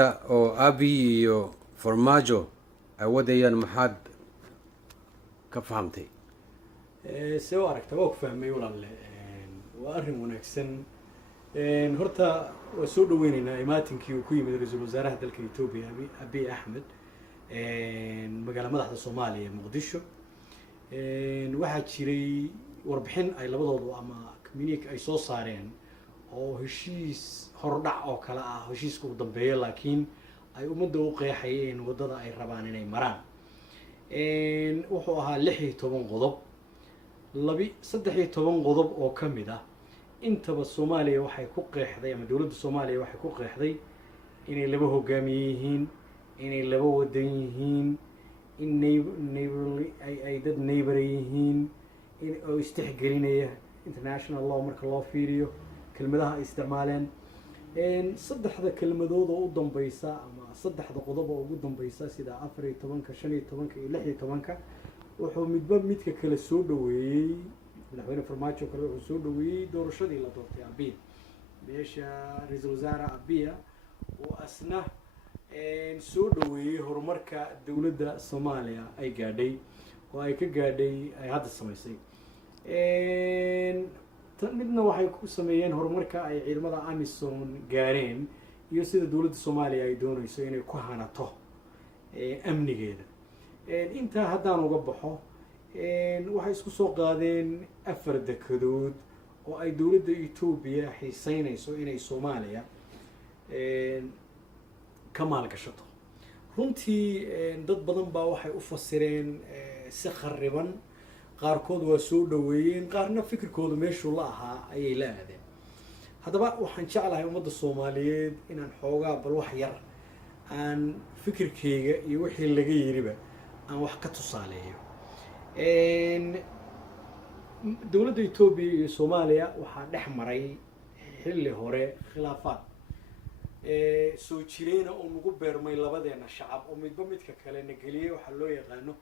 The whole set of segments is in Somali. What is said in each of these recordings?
oo Abiy iyo Farmaajo ay wadayaan maxaad ka fahamtay? see u aragta waa ku fahmay walaalle waa arrin wanaagsan horta waa soo dhaweynaynaa imaatinkii uu ku yimid ra-iisul wasaaraha dalka Ethiopia Abiy Ahmed magaala madaxda Soomaaliya Muqdisho waxaa jiray warbixin ay labadoodu ama communique ay soo saareen oo heshiis hordhac oo kala ah heshiiska ugu dambeeya laakiin ay ummadda u qeexayeen wadada ay rabaan inay maraan wuxuu ahaa 16 qodob 13 qodob oo ka mid ah intaba Soomaaliya waxay ku qeexday ama dawladda Soomaaliya waxay ku qeexday inay laba hogaamiye yihiin inay laba wadan yihiin in neighborly ay dad neighbor yihiin in oo istixgelinaya international law marka loo fiiriyo kelmadaha ay isticmaaleen saddexda kelmadood oo u dambaysa ama saddexda qodob oo ugu dambaysa sida 14 15 iyo 16 wuxuu midka kale soo dhaweeyay madaxweyne Farmaajo kale wuxuu soo dhaweeyay doorashadii la doortay Abiy meesha ra-iisul wasaare Abiy oo asna soo dhaweeyay horumarka dawladda Soomaaliya ay gaadhay oo ay ka gaadhay ay hadda samaysay midna waxay ku sameeyeen horumarka ay ciidamada AMISOM gaareen iyo sida dawladda Soomaaliya ay doonayso inay ku hanato amnigeeda inta haddaan uga baxo waxay isku soo qaadeen 4 dekedood oo ay dawladda Ethiopia xiisaynayso inay Soomaaliya ka maalgashato runtii dad badan baa waxay u fasireen si khariban qaarkood waa soo dhaweeyeen qaarna fikirkoodu meeshuu la ahaa ayay la aadeen haddaba waxaan jeclahay ummadda Soomaaliyeed inaan xoogaa bal wax yar aan fikirkeyga iyo wixii laga yiriba aan wax ka tusaaleeyo dawladda Ethiopia iyo Soomaaliya waxaa dhex maray xilli hore khilaafaad soo jireen oo nagu beermay labadeena shacab oo midba midka kale nageliyay waxa loo yaqaano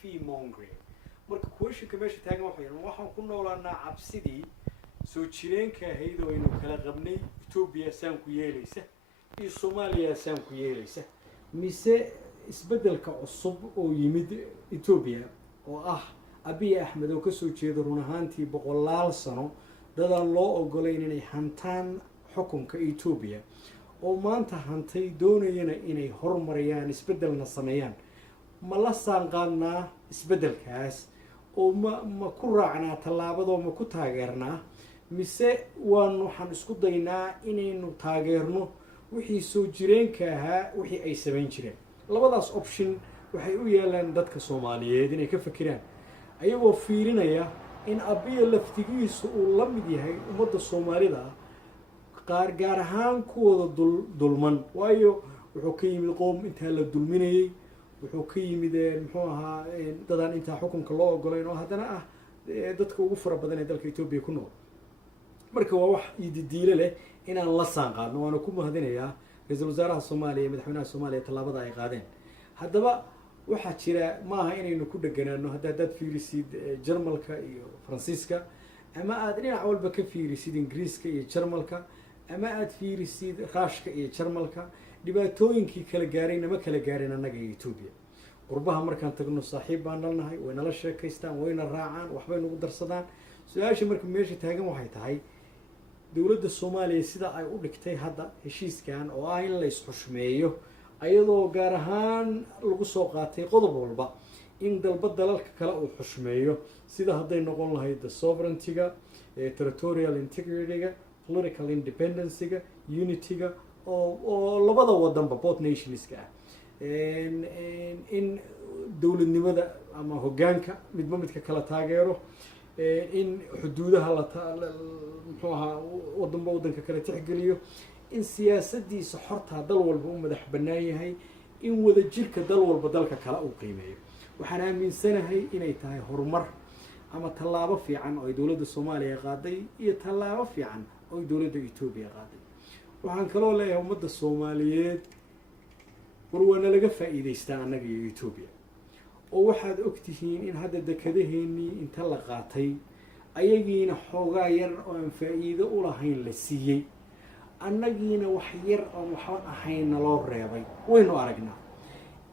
fearmongering marka question-ka meesha taagan waxaan ku noolaanaa cabsidii soo jireenka ahayd oo aynu kala qabnay Ethiopia saan ku yeelaysa iyo Soomaaliya saan ku yeelaysa mise isbedelka cusub oo yimid Ethiopia oo ah Abiy Ahmed oo ka soo jeedo run ahaantii 100 sano dadaan loo ogolayn inay hantaan xukunka Ethiopia oo maanta hantay doonayana inay horumariyaan isbedelna sameeyaan ma la saanqaadnaa isbedelkaas oo ma ku raacnaa tallaabado ma ku taageernaa mise waxaan isku daynaa inaynu taageerno wixii soo jireenka ahaa wixii ay samayn jireen labadaas option waxay u yeelaan dadka Soomaaliyeed inay ka fikiraan ayagoo fiirinaya in Abiy laftigiisu uu la mid yahay ummadda Soomaalida gaar ahaan kuwada dulman waayo wuxuu ka yimid qoom inta la dulminayay wuxuu ka yimid muxuu ahaa dadaan inta xukunka loo ogolayn oo haddana ah dadka ugu fara badan ee dalka Ethiopia ku nool marka waa wax diidiile leh inaan la saanqaadno waana ku mahadinayaa ra-iisul wasaaraha Soomaaliya iyo madaxweynaha Soomaaliya tallaabada ay qaadeen haddaba waxaa jira maaha inaynu ku dhaganaano haddaad fiirisid Jarmalka iyo Faransiiska ama aad dhinac walba ka fiirisid Ingiriiska iyo Jarmalka ama aad fiirisid Ruushka iyo Jarmalka dhibaatooyinkii kala gaareen ama kala gaareen annaga iyo Ethiopia qurbaha markaan tagno saaxiib baan nalnahay way nala sheekaystaan wayna raacaan waxbay nagu darsadaan su'aasha marka meesha taagan waxay tahay dawladda Soomaaliya sida ay u dhigtay hadda heshiiskan oo ah in la isxushmeeyo ayadoo gaar ahaan lagu soo qaatay qodob walba in dalalka kale uu xushmeeyo sida hadday noqon lahayd sovereignty-ga territorial integrity-ga political independence-ga unity-ga oo labada wadanba both nations-ka in dawladnimada ama hoggaanka midka kala taageero in xuduudaha muxuu ahaa wadanka kala tixgeliyo in siyaasadiisa xorta dal walba u madax bannaan yahay in wada jirka dal walba dalka kale uu qiimeeyo waxaan aaminsanahay inay tahay horumar ama tallaabo fiican oo dawladda Soomaaliya qaaday iyo tallaabo fiican oo dawladda Ethiopia qaaday waxaan kaloo leeyahay ummadda Soomaaliyeed warwana laga faa'iideystaa annaga iyo Ethiopia oo waxaad ogtihiin in hadda dekedaheennii inta la qaatay ayagiina xoogaa yar oo aan faa'iido u lahayn la siiyey annagiina wax yar oon waxba ahayn naloo reebay waynu aragnaa.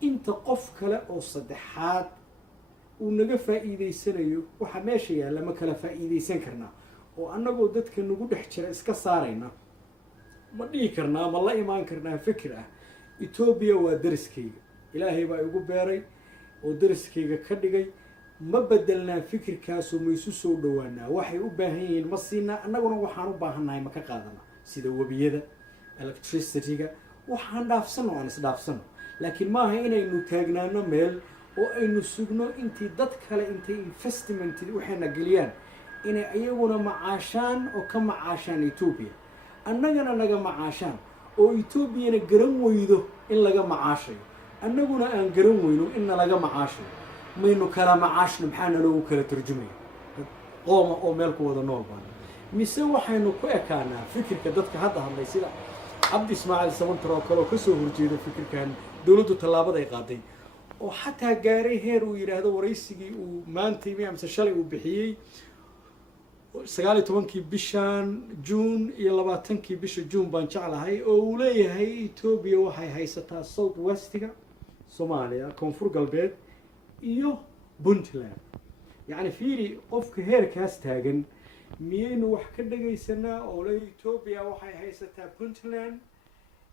inta qof kale oo saddexaad uu naga faa'iidaysanayo waxa meesha yaalla ma kala faa'iidaysan karnaa oo annagoo dadka nagu dhex jira iska saarayna ma dhihi karnaa ma la imaan karnaa fikir ah Ethiopia waa dariskayga, ilaahay baa igu beeray oo dariskayga ka dhigay, ma bedelnaa fikirkaasoo ma isu soo dhowaanaa, waxay u baahan yihiin ma siinaa, annaguna waxaan u baahannahay ma ka qaadanaa sida webiyada, electricity-ga, waxaan dhaafsano aan isdhaafsano. laakiin maaha inaynu taagnaano meel oo aynu sugno intii dad kale intay investment waxayna geliyaan inay ayaguna macaashaan oo ka macaashaan Ethiopia, annagana naga macaashaan oo Ethiopiana garan weydo in laga macaashayo, annaguna aan garan weyno in laga macaashayo. maynu kala macaashno, maxaana loogu kala tarjumaya qooma oo meel ku wada nool baan mise waxaynu ku ekaanaa fikirka dadka hadda hadlay sida cabdi ismaaciil samantar oo kale oo kasoo horjeeda fikirkan dowladdu tallaabada ay qaaday oo xataa gaaray heer uu yidhaahdo waraysigii uu maanta imi amse shalay uu bixiyey 19 bishan June iyo 20 bisha June baan jeclahay oo uu leeyahay Ethiopia waxay haysataa South Westiga Soomaaliya, Koonfur Galbeed iyo Puntland. يعني fiiri qofka heerkaas taagan miyaynu wax ka dhagaysanaa oo la Ethiopia waxay haysataa Puntland,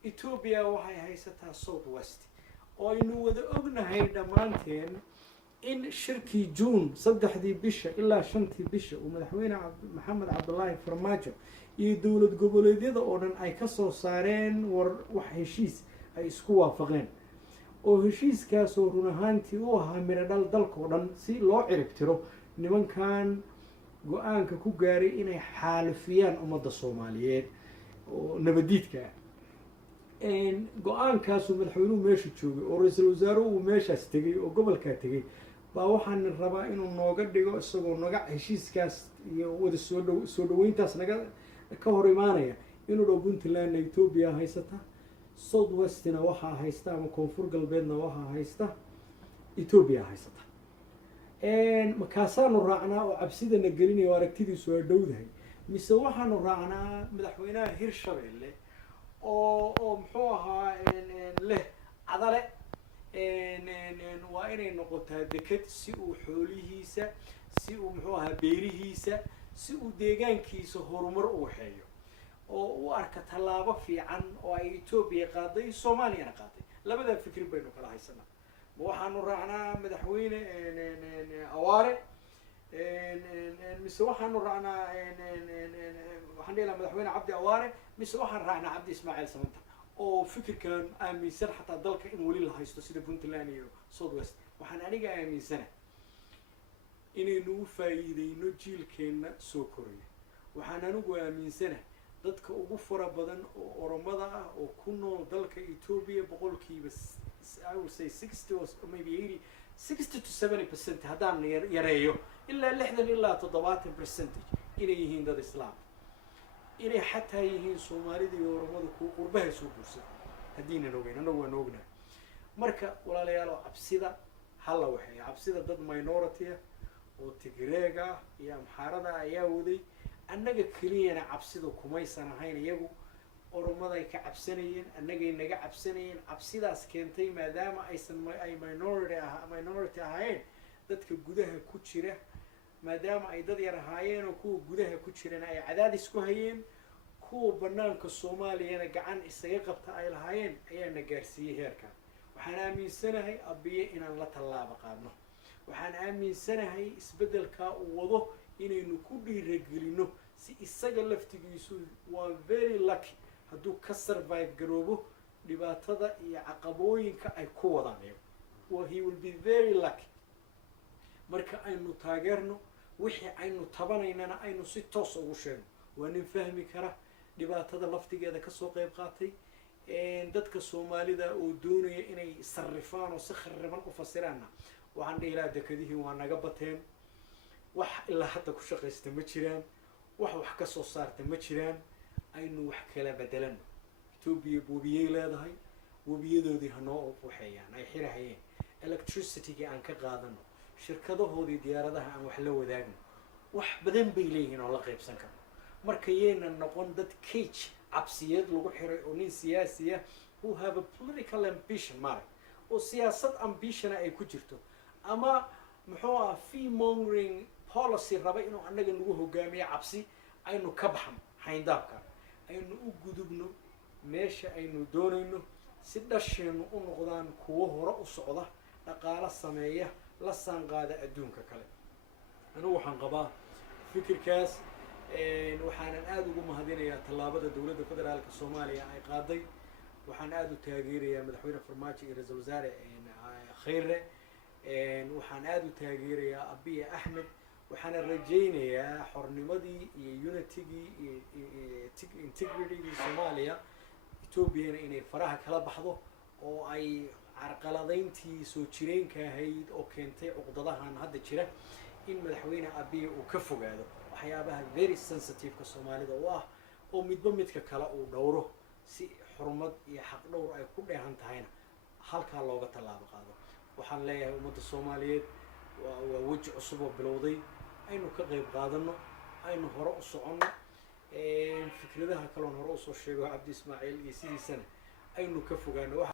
Ethiopia waxay haysataa South West oo aynu wada ognahay dhammaanteen in shirkii June 3 bisha ilaa 5 bisha uu madaxweyne Maxamed Cabdullaahi Farmaajo iyo dowlad goboleedyada oo dhan ay ka soo saareen wax heshiis ay isku waafaqeen oo heshiiskaas oo run ahaantii u ahaa miro dhal dalka oo dhan si loo ciribtiro nimankan go-aanka ku gaaray inay xaalifiyaan ummadda Soomaaliyeed oo nabadiidka ah. go-aankaasuu madaxweynuhu meesha joogay oo ra'iisul wasaaruhu uu meeshaas tegay oo gobolkaa tegay baa waxaan rabaa inuu nooga dhigo isagoo naga heshiiskaas iyo wada soo dhaweyntaas naga ka hor imaanaya inuu dhow Puntland Ethiopia haysata, South Westina waxaa haysta ama Koonfur Galbeedna waxaa haysta Ethiopia haysata. markaasaanu raacnaa oo cabsidana gelinayo aragtidiisu waa dhowdahay mise waxaanu raacnaa madaxweynaha Hirshabelle oo muxuu ahaa leh cadale waa inay noqotaa deked si uu xoolihiisa, si uu muxuu ahaa beerihiisa, si uu deegaankiisa horumar u waxeeyo oo u arka tallaabo fiican oo ay Ethiopia qaaday Soomaaliyana qaaday. labada fikir baynu kala haysanaa. ma waxaanu raacnaa madaxweyne Awaare mise waxaanu raacnaa waxaan dhihi lahaa madaxweyne Cabdi Awaare mise waxaan raacnaa Cabdi Ismaaciil Samantar oo fikirkan aaminsan xataa dalka in weli la haysto sida Puntland iyo South West. waxaan aniga aaminsana inaynu u faa'iideyno jiilkeena soo koraya. waxaan anigu aaminsana dadka ugu fara badan oo Oromada ah oo ku nool dalka Ethiopia boqolkiiba I would say 60 or maybe 80, 60 to 70% haddaan yareeyo ilaa 60 ilaa 70% inay yihiin dad islaam, inay xataa yihiin Soomaalida iyo Oromada ku qurbaha soo guursan haddiinan ogeyn, anagu waan ognahay. marka walaalayaal cabsida halla waxay cabsida dad minority ah oo Tigreeg ah iyo Amxaarada ayaa waday, annaga keliyana cabsida kumaysan ahayn iyagu Oromada ay ka cabsanayeen, annagay naga cabsanayeen. cabsidaas keentay maadaama aysan ay minority ahaayeen dadka gudaha ku jira, maadaama ay dad yar ahaayeen oo kuwa gudaha ku jirana ay cadaadis ku hayeen, kuwa banaanka Soomaaliyana gacan isaga qabta ay lahaayeen ayaana gaarsiiyey heerkan. waxaan aaminsanahay abiye inaan la tallaabo qaadno, waxaan aaminsanahay isbedelka uu wado inaynu ku dhiiragelino si isaga laftigiisu waa very lucky hadduu ka survive garoobo dhibaatada iyo caqabooyinka ay ku wadaan. he will be very lucky. marka aynu taageerno wixii aynu tabanaynana aynu si toos ugu sheegno. waa nin fahmi kara dhibaatada laftigeeda ka soo qayb qaatay dadka Soomaalida oo doonaya inay sarrifaan oo si khariban u fasiraana. waxaan dhihi lahaa dekadihii waa naga bateen, wax ilaa hadda ku shaqaysta ma jiraan, wax ka soo saarta ma jiraan. aynu wax kala bedelano. Ethiopia webiyay leedahay, webiyadoodii hanoo waxeeyaan ay xirahayeen, electricity-ga aan ka qaadano, shirkadahoodii diyaaradaha aan wax la wadaagno. wax badan bay leeyihiin oo la qaybsan karno. marka yayna noqon dad cage cabsiyeed lagu xiray oo nin siyaasiya who have a political ambition maarag oo siyaasad ambitiona ay ku jirto ama muxuu ah fee mongering policy raba inuu annaga nagu hogaamiyo cabsi aynu ka baxno xayndaabka aynu u gudubno meesha aynu doonayno si dhasheenu u noqdaan kuwo hore u socda dhaqaalo sameeya la saanqaada adduunka kale anigu waxaan qabaa fikirkaas waxaanan aada ugu mahadinayaa tallaabada dowladda federaalka soomaaliya ay qaaday waxaan aada u taageerayaa madaxweyne farmaajo iyo ra-iisul wasaare khayre waxaan aada u taageerayaa abiy axmed waxaana rajaynayaa xornimadii iyo unitigii iyo integritygii soomaaliya etoobiyana inay faraha kala baxdo oo ay carqaladayntii soo jireenka ahayd oo keentay cuqdadahan hadda jira in madaxweyne abiy uu ka fogaado waxyaabaha very sensitive-ka soomaalida u ah oo midba midka kale uu dhowro si xurmad iyo xaq dhowr ay ku dheehan tahayna halkaa looga tallaabo qaado waxaan leeyahay ummadda soomaaliyeed waa weji cusub oo bilowday aynu ka qayb qaadano aynu hore u soconno fikradaha kaloon hore usoo sheego cabdi ismaaciil iyo sidiisana aynu ka fogaano